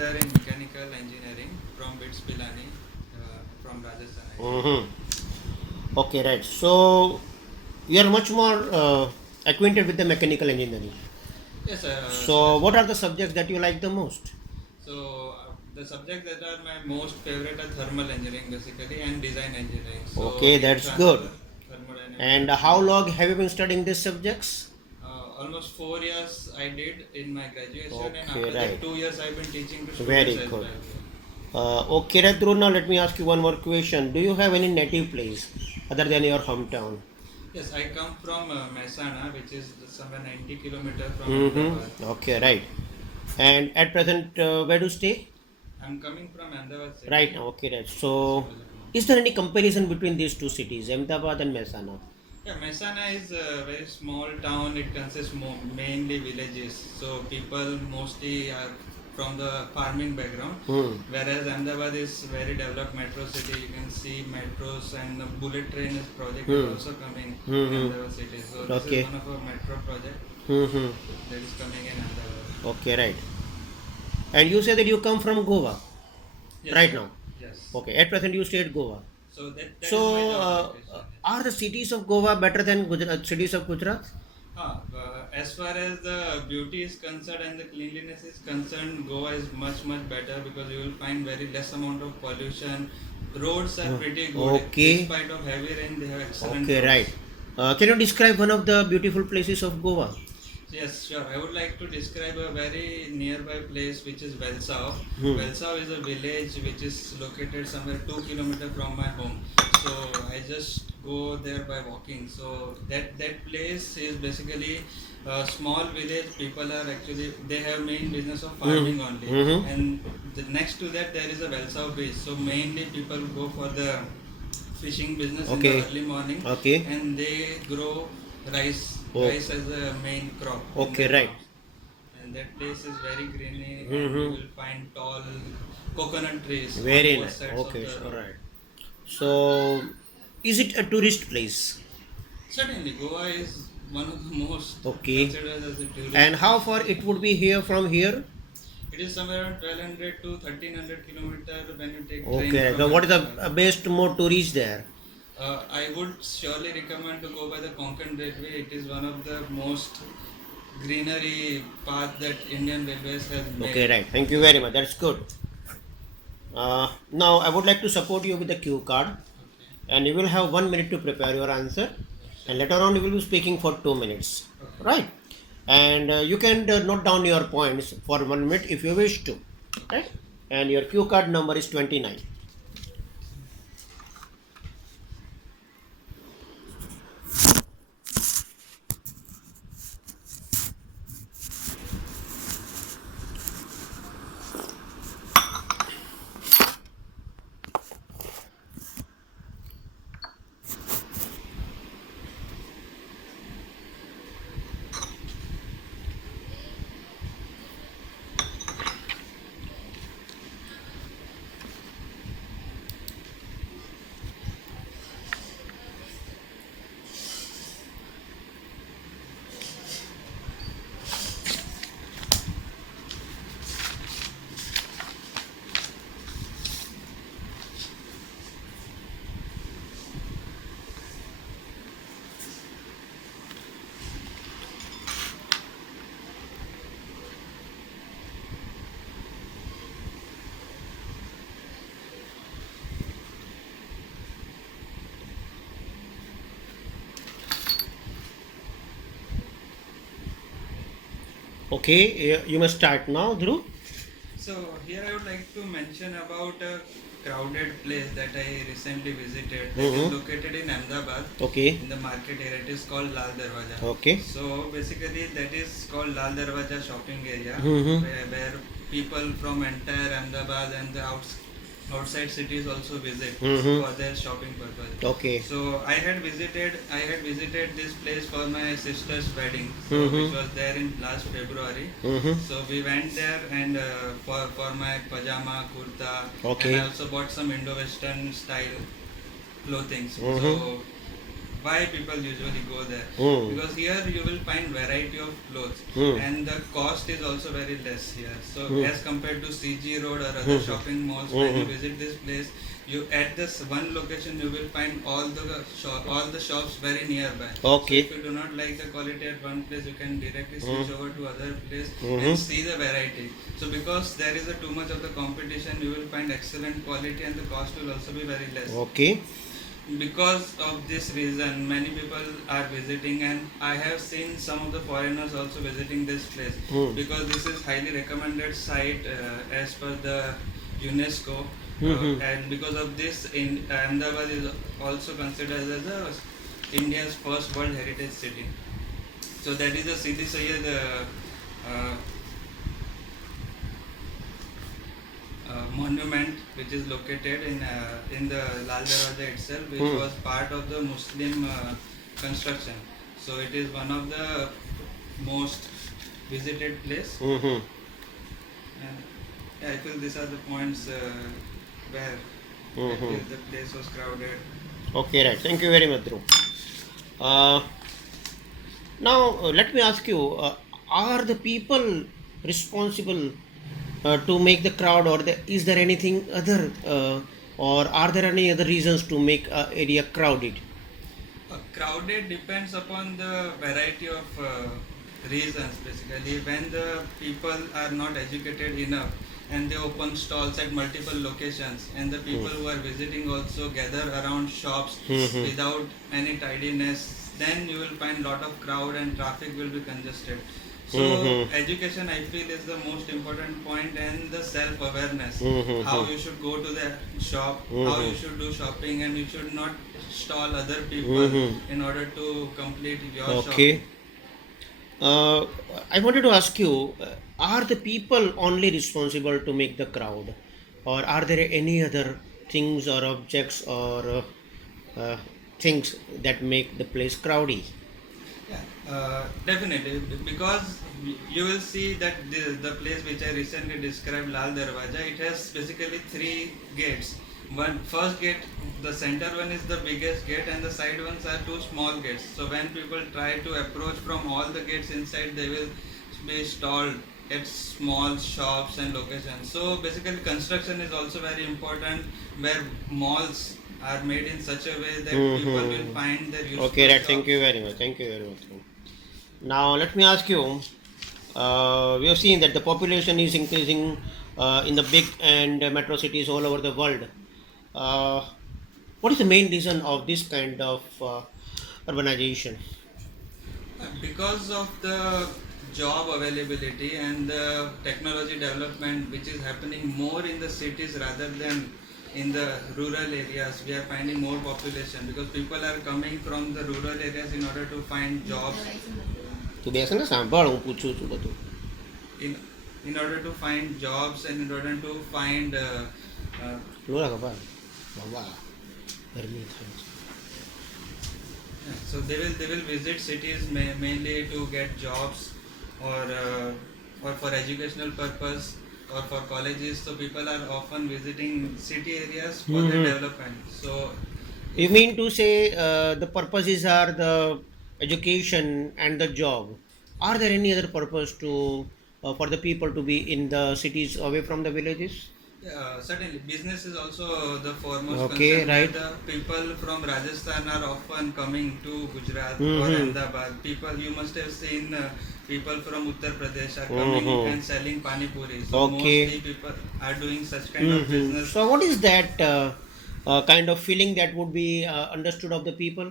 there in mechanical engineering from BITS Pilani, from Rajasthan. Okay, right. So you are much more acquainted with the mechanical engineering. Yes, sir. So what are the subjects that you like the most? The subjects that are my most favorite are thermal engineering basically and design engineering. So Okay, heat that's good. transfer, And thermodynamics, how and long have you been studying these subjects? almost 4 years I did in my graduation, and Okay, after right. that 2 years I've been teaching to students Very as good. well. Okay, Dhruv, now let me ask you one more question. Do you have any native place other than your hometown? Yes, I come from Mehsana, which is somewhere 90 kilometers from Ahmedabad. Mm-hmm. Okay, right. And at present, where do you stay? I'm coming from Ahmedabad Right city. now, okay, right. Yes, So, closer to me. is there any comparison between these two cities, Ahmedabad and Mehsana? Yeah, Mehsana is a very small town. It consists mainly villages. So people mostly are from the farming background. Hmm. Whereas Ahmedabad is very developed metro city. You can see metros, and the bullet train is project is Hmm. also coming in Hmm. Ahmedabad city. So this is Okay. one of our metro project Hmm. that is coming in Ahmedabad. Okay, right. And you say that you come from Goa Yes, right sir. now. Yes. Okay, at present you stay at Goa. So that is my So, job location. are the cities of Goa better than cities of Gujarat? As far as the beauty is concerned and the cleanliness is concerned, Goa is much better because you will find very less amount of pollution. Roads are pretty good. Okay. Despite of heavy rain, they have excellent Okay, right. roads. Can you describe one of the beautiful places of Goa? Yes, sure. I would like to describe a very nearby place which is Velsau. Hmm. Velsau is a village which is located somewhere 2 kilometers from my home. So I just go there by walking. So that place is basically a small village. People are actually they have main business of Hmm. farming only. Hmm. And next to that there is a Velsau beach. So mainly people go for the fishing business in the Okay. early morning, Okay. and they grow rice Oh. rice as a main crop in Okay, their right. farms. And that place is very greeny, and you Hmm. will find tall coconut trees on Very both nice. sides of Okay, the all road. right. So, is it a tourist place? Certainly, Goa is one of the most Okay. considered as a tourist And how place. far it would be here from here? It is somewhere around 1200 to 1300 kilometer when you take train Okay. from So, what is the Ahmedabad. best mode to reach there? I would surely recommend to go by the Konkan Railway. It is one of the most greenery path that Indian Railways has Okay, made. right. Thank you very much. That's good. Now, I would like to support you with the cue card, Okay. and you will have 1 minute to prepare your answer, Sure. and later on you will be speaking for 2 minutes. Okay. Right? And you can note down your points for 1 minute if you wish to. Right? Okay. And your cue card number is 29. Okay, you must start now, Dhruv. So here I would like to mention about a crowded place that I recently visited that is Mm-hmm. located in Ahmedabad Okay. in the market area. It is called Lal Darwaja. Okay. So basically that is called Lal Darwaja shopping area, Mm-hmm. where people from entire Ahmedabad and the outside cities also visit Mm-hmm. for their shopping purpose. Okay. So I had visited this place for my sister's wedding, so Mm-hmm. which was there in last February. Mm-hmm. So we went there, and for my pajama, kurta, and Okay. I also bought some Indo-Western style clothing. Mm-hmm. So why people usually go there. Mm. Because here you will find variety of clothes, Mm. and the cost is also very less here. So Mm. as compared to CG Road or other Mhm. shopping malls, when you Mhm. visit this place, you at this one location you will find all the shops very nearby. So Okay. if you do not like the quality at one place, you can directly switch Mm. over to other place Mhm. and see the variety. So because there is a too much of the competition, you will find excellent quality and the cost will also be very less. Okay. Because of this reason, many people are visiting, and I have seen some of the foreigners also visiting this place Mm. because this is highly recommended site as per the UNESCO. Mhm. And because of this, in Ahmedabad is also considered as the India's first World Heritage City. So that is the Sidi Sayyid uh, monument, which is located in the Lal Darwaja itself, which Hmm. was part of the Muslim construction. So it is one of the most visited place. Mhm. And yeah, I feel these are the points where I Mhm. feel the place was crowded. Okay, right. Thank you very much, Dhruv. Uh, Now, let me ask you: are the people responsible to make the crowd, or is there anything other, or are there any other reasons to make area crowded? Crowded depends upon the variety of reasons. Basically, when the people are not educated enough and they open stalls at multiple locations, and the people who are visiting also gather around shops Mm-hmm. without any tidiness, then you will find lot of crowd and traffic will be congested. So Mm-hmm. education, I feel, is the most important point, and the self-awareness. How Mm-hmm. you should go to the shop, how you Mm-hmm. should do shopping, and you should not stall other people Mm-hmm. in order to complete your shopping. Okay. Uh, I wanted to ask you: are the people only responsible to make the crowd, or are there any other things or objects or uh, things that make the place crowdy? Yeah, definitely. Because you will see that the place which I recently described, Lal Darwaja, it has basically three gates. One first gate, the center one is the biggest gate, and the side ones are two small gates. So when people try to approach from all the gates inside, they will be stalled at small shops and locations. So basically, construction is also very important, where malls are made in such a way that people will Mm-hmm. find their Okay, useful right. Thank you shops. very much. Thank you very much. Now, let me ask you. We have seen that the population is increasing in the big and metro cities all over the world. Uh, what is the main reason of this kind of urbanization? Because of the job availability and the technology development which is happening more in the cities rather than in the rural areas, we are finding more population because people are coming from the rural areas in order to find jobs, તું બેસે ને સાંભળ હું પૂછું છું બધું in order to find jobs and in order to find uh, LoRa ખબર બાબા ગરમી થાય છે. so they will visit cities mainly to get jobs or for educational purpose or for colleges. So people are often visiting city areas for their Mhm. development. So You if mean to say the purposes are the education and the job? Are there any other purpose to for the people to be in the cities away from the villages? certainly business is also the foremost Okay, concern, where right. the people from Rajasthan are often coming to Gujarat or Mm-hmm. Ahmedabad. People, you must have seen people from Uttar Pradesh are coming Mm-hmm. and selling pani puri. So Okay. mostly people are doing such kind of Mm-hmm. business. So, what is that kind of feeling that would be understood of the people?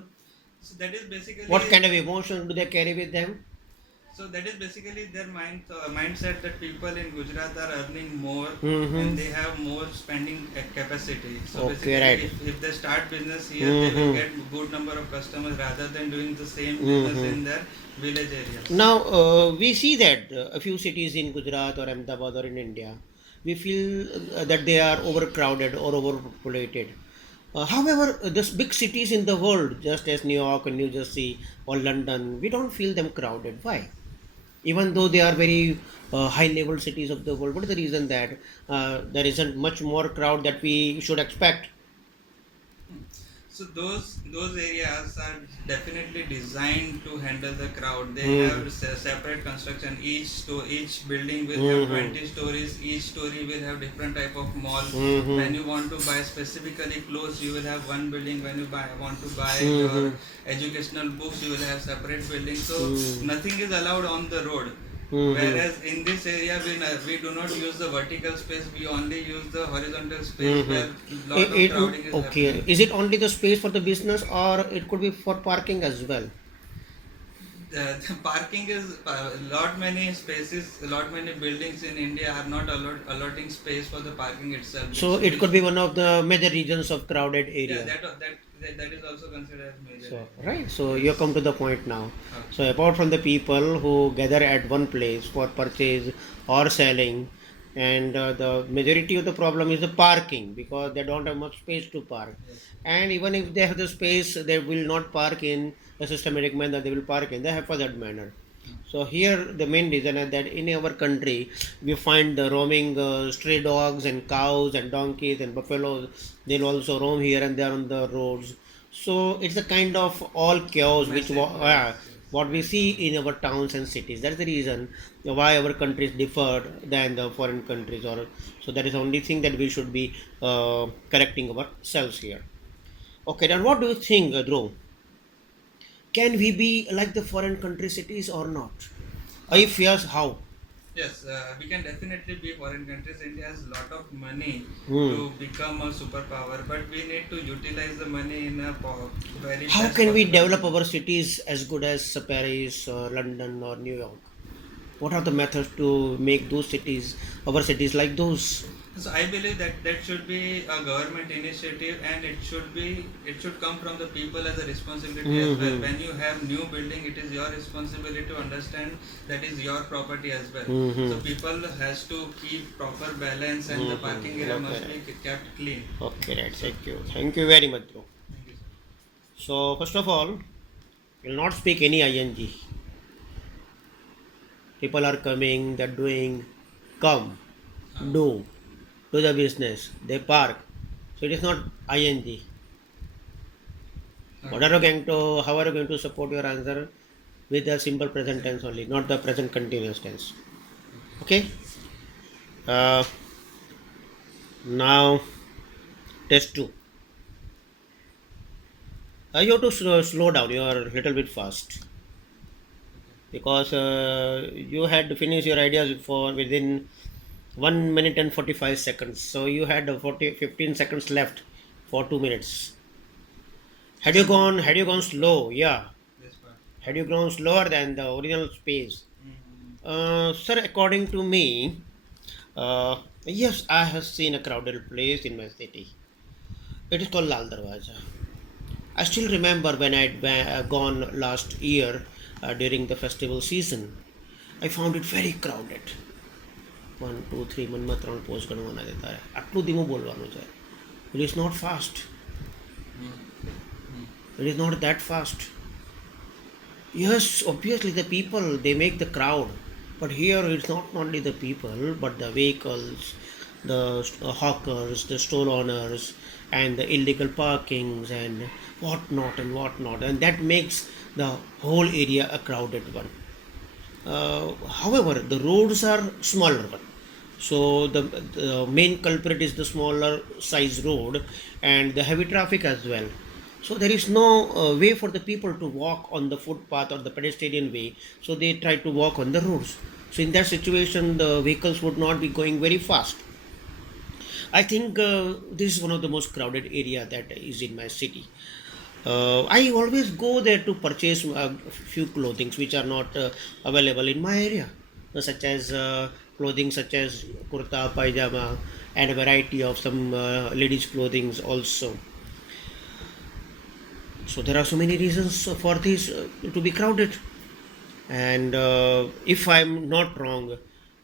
So that is basically What kind of emotions do they carry with them? their mindset, that people in Gujarat are earning more Mm-hmm. and they have more spending capacity. So Okay, basically, right. if they start business here, they will Mm-hmm. get good number of customers rather than doing the same business Mm-hmm. in their village areas. Now, we see that a few cities in Gujarat or Ahmedabad or in India, we feel that they are overcrowded or overpopulated. However, these big cities in the world, just as New York and New Jersey or London, we don't feel them crowded. Why? Even though they are very high level cities of the world, what is the reason that there isn't much more crowd that we should expect? So those areas are definitely designed to handle the crowd. They Hmm. have separate construction. Each building will have Hmm. 20 stories. Each story will have different type of mall. Hmm. When you want to buy specifically clothes, you will have one building. When you want to buy your Hmm. educational books, you will have separate building. So Hmm. nothing is allowed on the road. Hmm. Whereas in this area, we do not use the vertical space. We only use the horizontal space Hmm. where lot of crowding is Okay. happening. Is it only the space for the business, or it could be for parking as well? The parking is lot many spaces, lot many buildings in India are not allotting space for the parking itself, So it which could be one of the major regions of crowded yeah, area. that is also considered as major So area. right. So you Yes. come to the point now. Okay. So apart from the people who gather at one place for purchase or selling, and the majority of the problem is the parking, because they don't have much space to park. Yes. And even if they have the space, they will not park in a systematic manner. They will park in the haphazard manner. So here the main reason is that in our country we find the roaming stray dogs and cows and donkeys and buffaloes. They'll also roam here and there on the roads. So it's a kind of all chaos which Massive chaos. Yes. what we see in our towns and cities. That's the reason why our countries differed than the foreign countries. Or so that is the only thing that we should be correcting ourselves here. Okay, then what do you think, Dhruv? Can we be like the foreign country cities or not? Uh, If yes, how? yes, we can definitely be foreign countries. India has lot of money Hmm. to become a superpower, but we need to utilize the money in a very How best can we possible develop manner. our cities as good as Paris or London or New York? What are the methods to make those cities, our cities, like those? So I believe that that should be a government initiative, and it should come from the people as a responsibility as well. Hmm. When you have new building, it is your responsibility to understand that is your property as well. Hmm. So people has to keep proper balance, and the parking area Okay, must right. be kept clean. Okay, right. So Thank you. Thank you very much, bro. thank you, sir. So, first of all, will not speak any ing. People are coming, they're doing, come, do the business, they park. So, it is not ing. What are Okay. you going to, how are you going to support your answer? With the simple present tense only, not the present continuous tense. Okay. Uh, Now, test two. You have to slow down. You are a little bit fast, because you had to finish your ideas for within 1 minute and 45 seconds. So you had 15 seconds left for 2 minutes. So Had you gone slow, yeah, this part. had you gone slower than the original space, Mm-hmm. sir, according to me, yes, I have seen a crowded place in my city. It is called Lal Darwaja. I still remember when I'd gone last year during the festival season. I found it very crowded. 1 2 3 મનમાં 3 pose ગણવાના છે તારે આટલું ધીમું બોલવાનું છે. It is not fast. Mm-hmm. It is not that fast. Yes, obviously the people they make the crowd, but here it's not only the people but the vehicles, the hawkers, the stall owners, and the illegal parkings and whatnot, and that makes the whole area a crowded one. However, the roads are smaller one. So the main culprit is the smaller size road and the heavy traffic as well. So there is no way for the people to walk on the footpath or the pedestrian way. So they try to walk on the roads. So in that situation, the vehicles would not be going very fast. I think this is one of the most crowded area that is in my city. I always go there to purchase a few clothings which are not available in my area, such as clothing such as kurta, pajama, and a variety of some ladies' clothing also. So there are so many reasons for this to be crowded. And if I'm not wrong,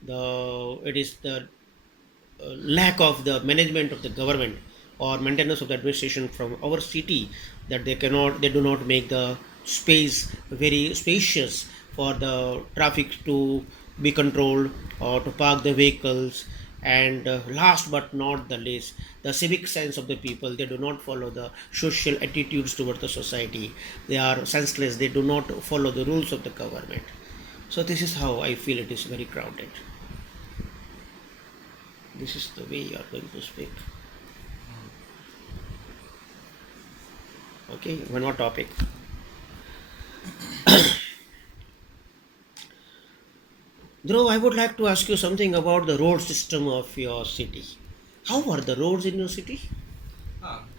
the it is the lack of the management of the government or maintenance of the administration from our city that they do not make the space very spacious for the traffic to be controlled or to park the vehicles, And last but not the least, the civic sense of the people. They do not follow the social attitudes towards the society. They are senseless. They do not follow the rules of the government. So this is how I feel it is very crowded. This is the way you are going to speak. Okay, one more topic. Dhruv, I would like to ask you something about the road system of your city. How are the roads in your city?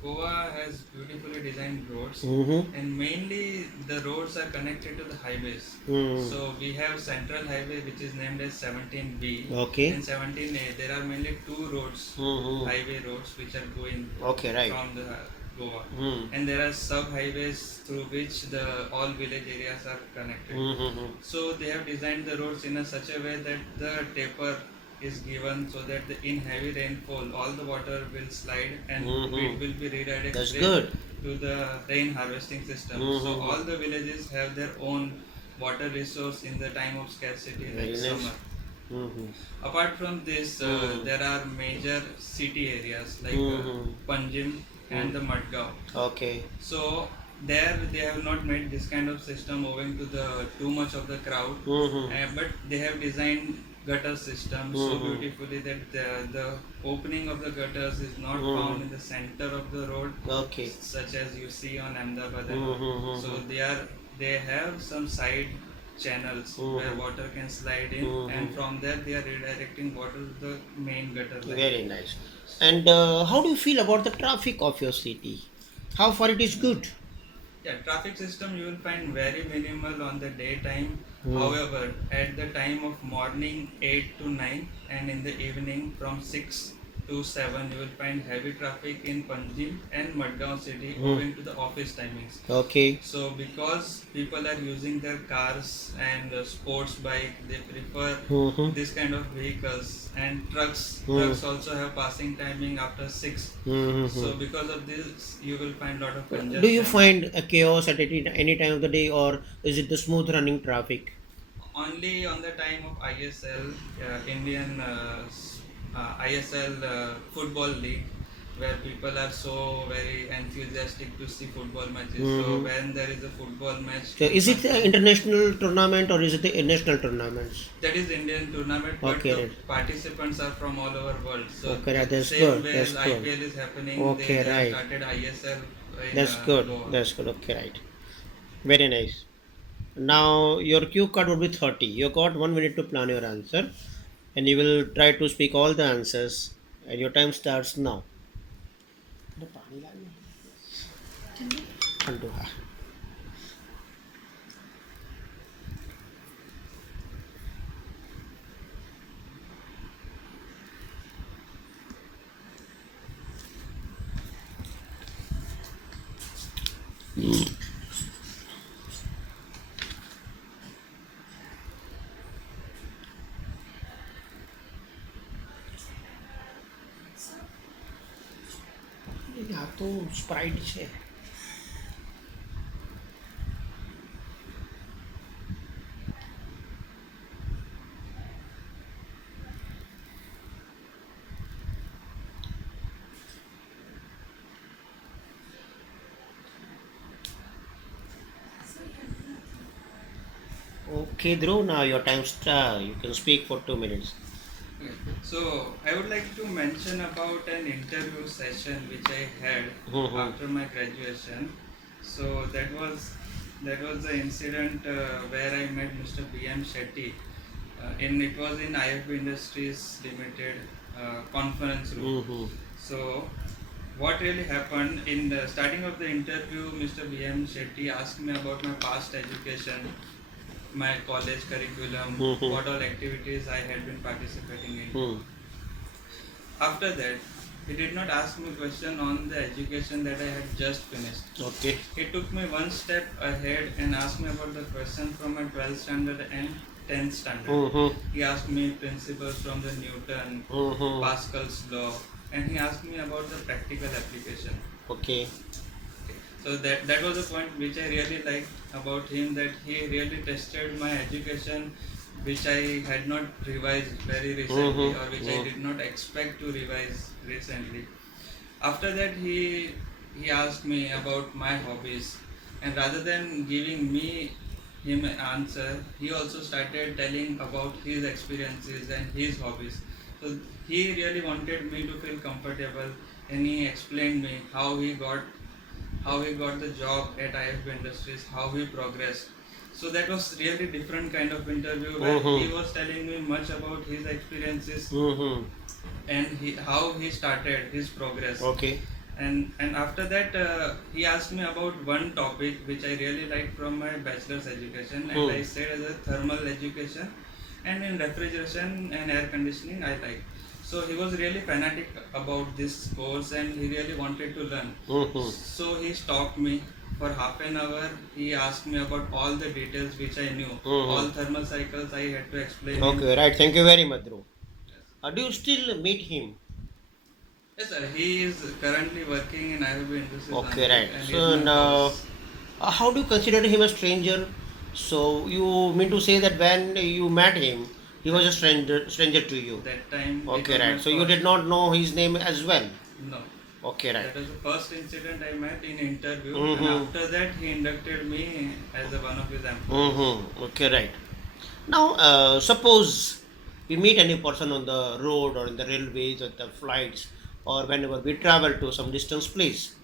Goa has beautifully designed roads, Mm-hmm. and mainly the roads are connected to the highways. Mm. So we have Central Highway, which is named as 17B, Okay. and 17A. There are mainly two roads, Mm-hmm. highway roads, which are going Okay, right. from the Goa, Mm. and there are sub highways through which the all village areas are connected. Mm-hmm. So they have designed the roads in a such a way that the taper is given so that in heavy rainfall all the water will slide and it will be redirected That's straight good. to the rain harvesting system. So Mhm. all the villages have their own water resource in the time of scarcity Very like nice. summer. Mm-hmm. Apart from this, there are major city areas like Mhm. Panjim and the Madgaon. Okay. So there they have not made this kind of system owing to the too much of the crowd, Mm-hmm. but they have designed gutter system so Mhm. beautifully that the opening of the gutters is not found in the center of the road, Okay. such as you see on Ahmedabad and all. Mm-hmm. So they have some side channels where water can slide in, and from there they are redirecting water to the main gutter line. Very nice. And how do you feel about the traffic of your city? How far it is good? Yeah, traffic system you will find very minimal on the daytime. Mm. However, at the time of morning 8 to 9 and in the evening from 6 to 7, you will find heavy traffic in Panjim and Madgaon city owing to the office timings. Okay. So, because people are using their cars and sports bike, they prefer Mm-hmm. this kind of vehicles, and trucks. Mm. Trucks also have passing timing after 6. Mm-hmm. So, because of this, you will find lot of congestion. Do you find a chaos at any time of the day, or is it the smooth running traffic? Only on the time of ISL, Indian ISL football league, where people are so very enthusiastic to see football matches. So when there is a football match, So is it an international tournament or is it a national tournaments? that is Indian tournament, but Okay, the right. participants are from all over world. So Okay, right, that's same good. way That's as good. IPL is happening, Okay, they right. have started ISL in That's good. Goa. That's good. Okay, right. Very nice. Now your cue card would be 30. You got 1 minute to plan your answer, and you will try to speak all the answers. And your time starts now. ठंडू हाँ. આ તો Sprite છે. Okay, Dhruv, now your time start. You can speak for 2 minutes. Okay. So I would like to mention about an interview session which I had Mhm. after my graduation. So that was the incident where I met Mr. B.M. Shetty. It was in IFB Industries Limited conference room. Mm-hmm. So what really happened in the starting of the interview, Mr. B.M. Shetty asked me about my past education, my college curriculum, Mhm. what all activities I had been participating in. Hmm. After that, he did not ask me question on the education that I had just finished. Okay. He took me one step ahead and asked me about the question from my 12th standard and 10th standard. Mm-hmm. He asked me principles from the Newton, Mm-hmm. Pascal's law, and he asked me about the practical application. Okay. So that was the point which I really liked about him, that he really tested my education which I had not revised very recently, or which I Mhm. did not expect to revise recently. After that, he asked me about my hobbies, and rather than giving me him an answer, he also started telling about his experiences and his hobbies. So he really wanted me to feel comfortable, and he explained me how he got the job at IFB Industries, how he progressed. So that was really different kind of interview where he Mhm. was telling me much about his experiences Mhm. and how he started his progress. Okay. And after that, he asked me about one topic which I really liked from my bachelor's education, and Hmm. I said as a thermal education, and in refrigeration and air conditioning I like. So he was really fanatic about this course and he really wanted to learn. Mhm. So he stopped me for half an hour. He asked me about all the details which I knew, all Mhm. thermal cycles I had to explain him. Okay. Right. Thank you very much, Dhruv. Yes. Do you still meet him? Yes, sir. He is currently working in IOB Industries Okay. Nanded Right. and he is So my now, boss. how do you consider him a stranger? So you mean to say that when you met him, he was a Right. stranger to you? That time it Okay. was my Right. So you first. did not know his name as well. No. Okay. Right. That was the first incident I met in interview, and Mm-hmm. after that he inducted me as one of his employees. Mm-hmm. Okay. Right. Now, suppose we meet any person on the road or in the railways or the flights or whenever we travel to some distance place,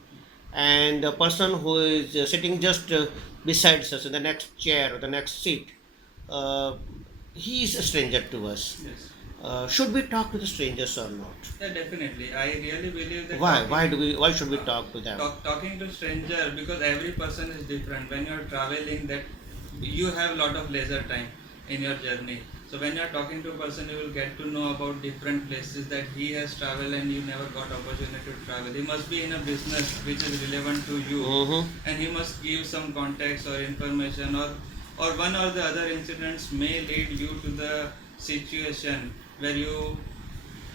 and the person who is sitting just beside us in the next chair or the next seat, uh, he is a stranger to us. Yes. Should we talk to the strangers or not? Yeah, definitely. I really believe that Why? Why do we? Why should we uh, talk to them? talking to stranger, because every person is different. When you are traveling, that you have lot of leisure time in your journey. So when you are talking to a person, you will get to know about different places that he has traveled and you never got opportunity to travel. He must be in a business which is relevant to you, Mm-hmm. and he must give some context or information, or one or the other incidents may lead you to the situation where you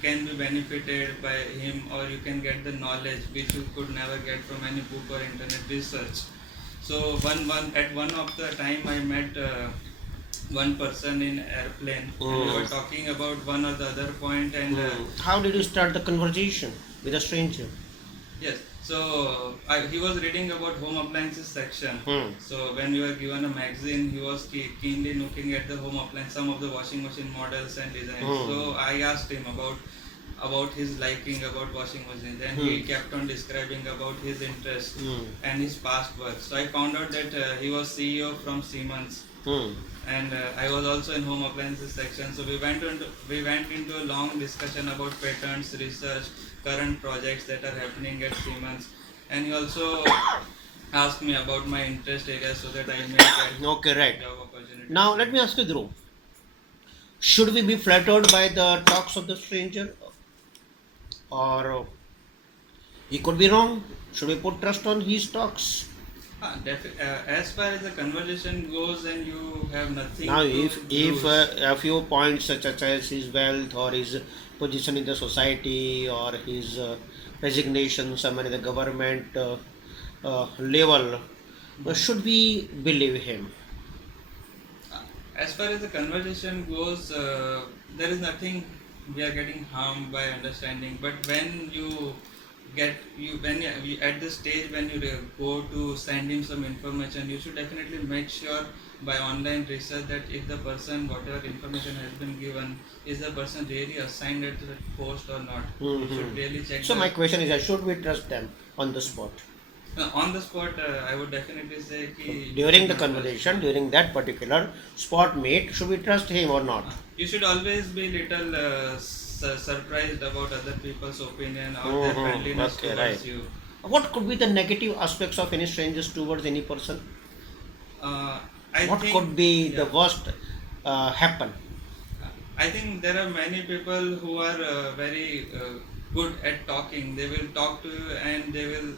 can be benefited by him, or you can get the knowledge which you could never get from any book or internet research. So one at one of the time I met one person in airplane, and we were Mm. talking about one or the other point, and How did you start the conversation with a stranger? yes, so he was reading about home appliances section. Hmm. So when we were given a magazine, he was keenly looking at the home appliance, some of the washing machine models and designs. Hmm. So I asked him about his liking about washing machine. Then Hmm. he kept on describing about his interest Hmm. and his past work. So I found out that he was CEO from Siemens, Hmm. and I was also in home appliances section. So we went into a long discussion about patents, research, current projects that are happening at Siemens, and he also asked me about my interest areas so that I may get Okay, right. job opportunities Now let me soon. ask you, Dhruv. Should we be flattered by the talks of the stranger, or he could be wrong? Should we put trust on his talks? As far as the conversation goes, and you have Now, nothing to if lose. a few points such as his wealth or his position in the society or his resignation somewhere in the government level, should we believe him? Uh, as far as the conversation goes, there is nothing we are getting harmed by understanding. But when you get you when you at the stage when you go to send him some information, you should definitely make sure by online research that if the person whatever information has been given, is the person really assigned at the post or not. You should Mhm. really check So my the question is, should we trust them on the spot? on the spot. I would definitely say So ki you during should the not trust. conversation, during that particular spot meet, should we trust him or not? You should always be little surprised about other people's opinion or their Mm-hmm. friendliness Okay, right. towards you. What could be the negative aspects of any strangers towards any person? Uh, I What think, could be the yeah, worst happen? I think there are many people who are very good at talking. They will talk to you and they will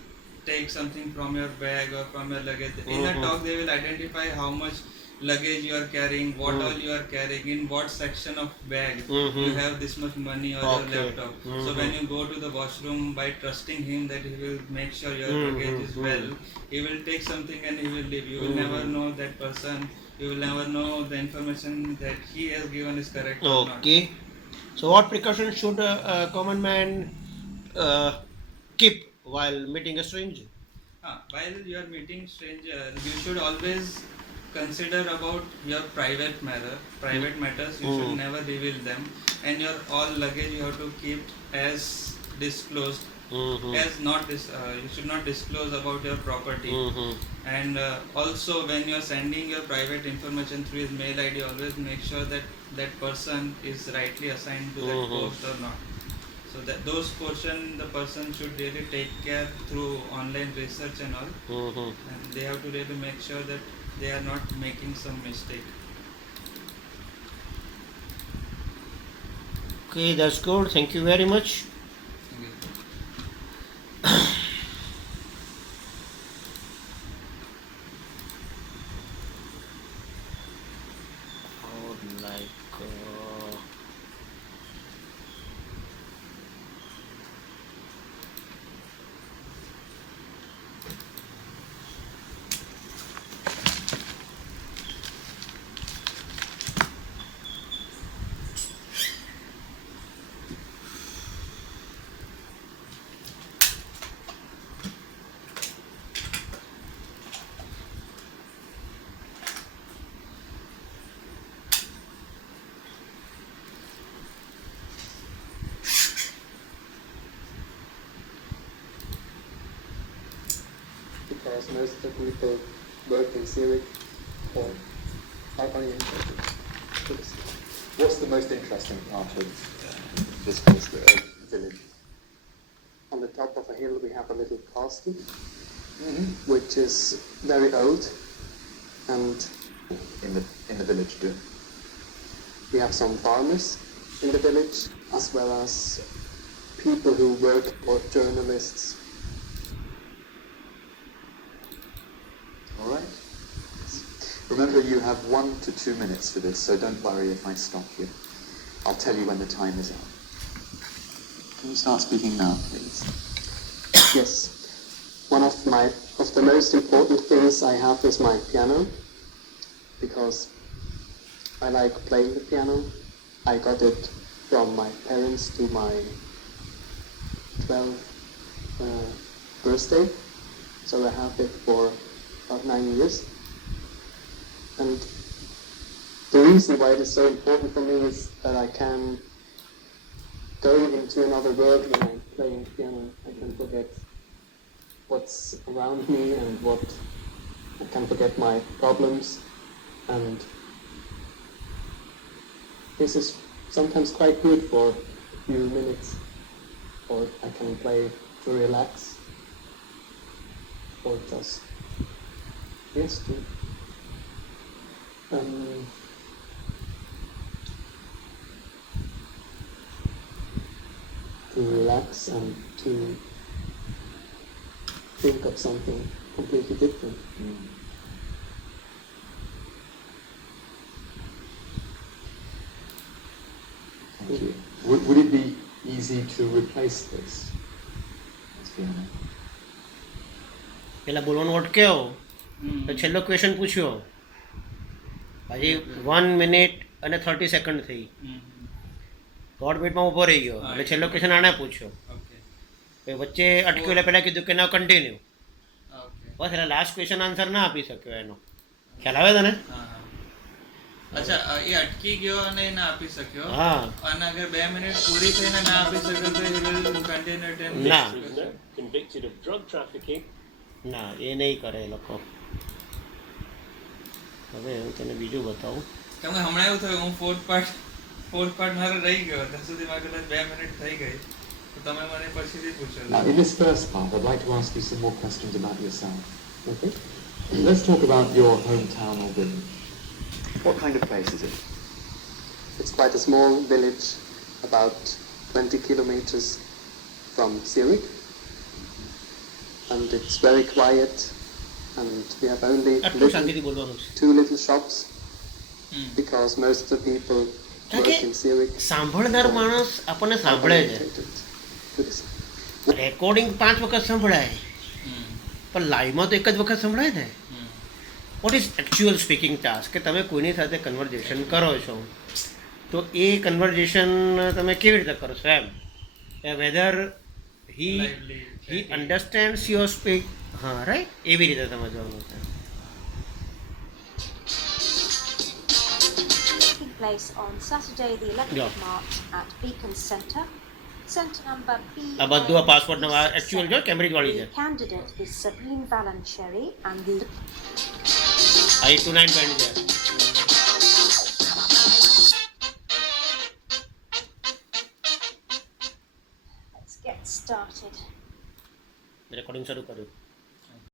take something from your bag or from your luggage. In a Mm-hmm. talk, they will identify how much luggage you are carrying, what all you are carrying, in what section of bag you Mm-hmm. have this much money or your Okay. laptop. So Mm-hmm. when you go to the washroom, by trusting him that he will make sure your luggage is Mm-hmm. well, he will take something and he will leave. You will never Mm-hmm. know that person you will never know the information that he has given is correct or not. Okay. So, what precautions should a common man keep while meeting a stranger? While you are meeting stranger, you should always consider about your private matters. You should never reveal them, and your all luggage you have to keep as disclosed, as not you should not disclose about your property. And also, when you are sending your private information through his mail ID, always make sure that that person is rightly assigned to that post or not. So that those portion the person should really take care through online research and all, and they have to really make sure that they are not making some mistake. Okay, that's good. Thank you very much. Okay. Because most of the people work in Zurich or are oriented to this. What's the most interesting part of this place, the village? On the top of a hill we have a little castle, which is very old, and In the village too. we have some farmers in the village, as well as people who work for journalists. All right. Remember, you have 1 to 2 minutes for this, so don't worry if I stop you. I'll tell you when the time is up. Can you start speaking now, please? Yes. One of the most important things I have is my piano, because I like playing the piano. I got it from my parents to my 12th birthday, so I have it for about 9 years. And the reason why it is so important for me is that I can go into another world when I'm playing piano. I can forget what's around me and I can forget my problems, and this is sometimes quite good for a few minutes, or I can play to relax, or just to relax and to think of something completely different. Thank you. Would it be easy to replace this piano? પેલા બોલવાનું અટક્યો તો છેલ્લો question પૂછ્યો હજી 1 minute અને 30 second થઈ દોઢ મિનિટમાં ઊભો રહી ગયો એટલે છેલ્લો ક્વેશ્ચન આણે પૂછ્યો વચ્ચે અટક્યો એટલે પહેલાં કીધું કે ના કન્ટિન્યુ બસ એટલે લાસ્ટ ક્વેશ્ચન આન્સર ના આપી શક્યો એનો ખ્યાલ આવે તને અચ્છા એ અટકી ગયો અને ના આપી શક્યો હા અને અગર 2 મિનિટ પૂરી થઈને ના આપી શક્યો તો he will continue to ના convicted of drug trafficking. ના એ નહીં કરે એ લોકો હવે હું તને બીજું બતાવું કેમ કે હમણાં એવું થયું હું ફોર્થ પાર્ટ મારો રહી ગયો ત્યાં સુધી મારે કદાચ 2 મિનિટ થઈ ગઈ તો તમે મને પછીથી પૂછો. Now, in this first part, I'd like to ask you some more questions about yourself. Okay? Let's talk about your hometown or village. What kind of place is it? It's quite a small village, about 20 kilometers from Zurich, and it's very quiet, and we have only આટલું શાંતિથી બોલવાનું છે 2 little shops, because most of the people work in Zurich. સાંભળનાર માણસ આપણને સાંભળે છે recording 5 વખત સંભળાય પણ લાઈવમાં તો એક જ વખત સંભળાય ને what is actual speaking task કે તમે કોઈની સાથે કન્વર્ઝેશન કરો છો તો એ કન્વર્ઝેશન તમે કેવી રીતે કરશો એમ whether he Lively, he chatty. Understands your speak હા રાઈટ એવી રીતે સમજવાનું છે Taking place on Saturday, the 11th Yeah. of March at Beacon Centre. Centre number B. આ બધું આ પાસપોર્ટનો એકચ્યુઅલ જો કેમ્બ્રિજ વાળી છે The candidate is Sabine Valancheri and the આ 8 to 9 પોઈન્ટ છે Let's get started. રેકોર્ડિંગ શરૂ કર્યું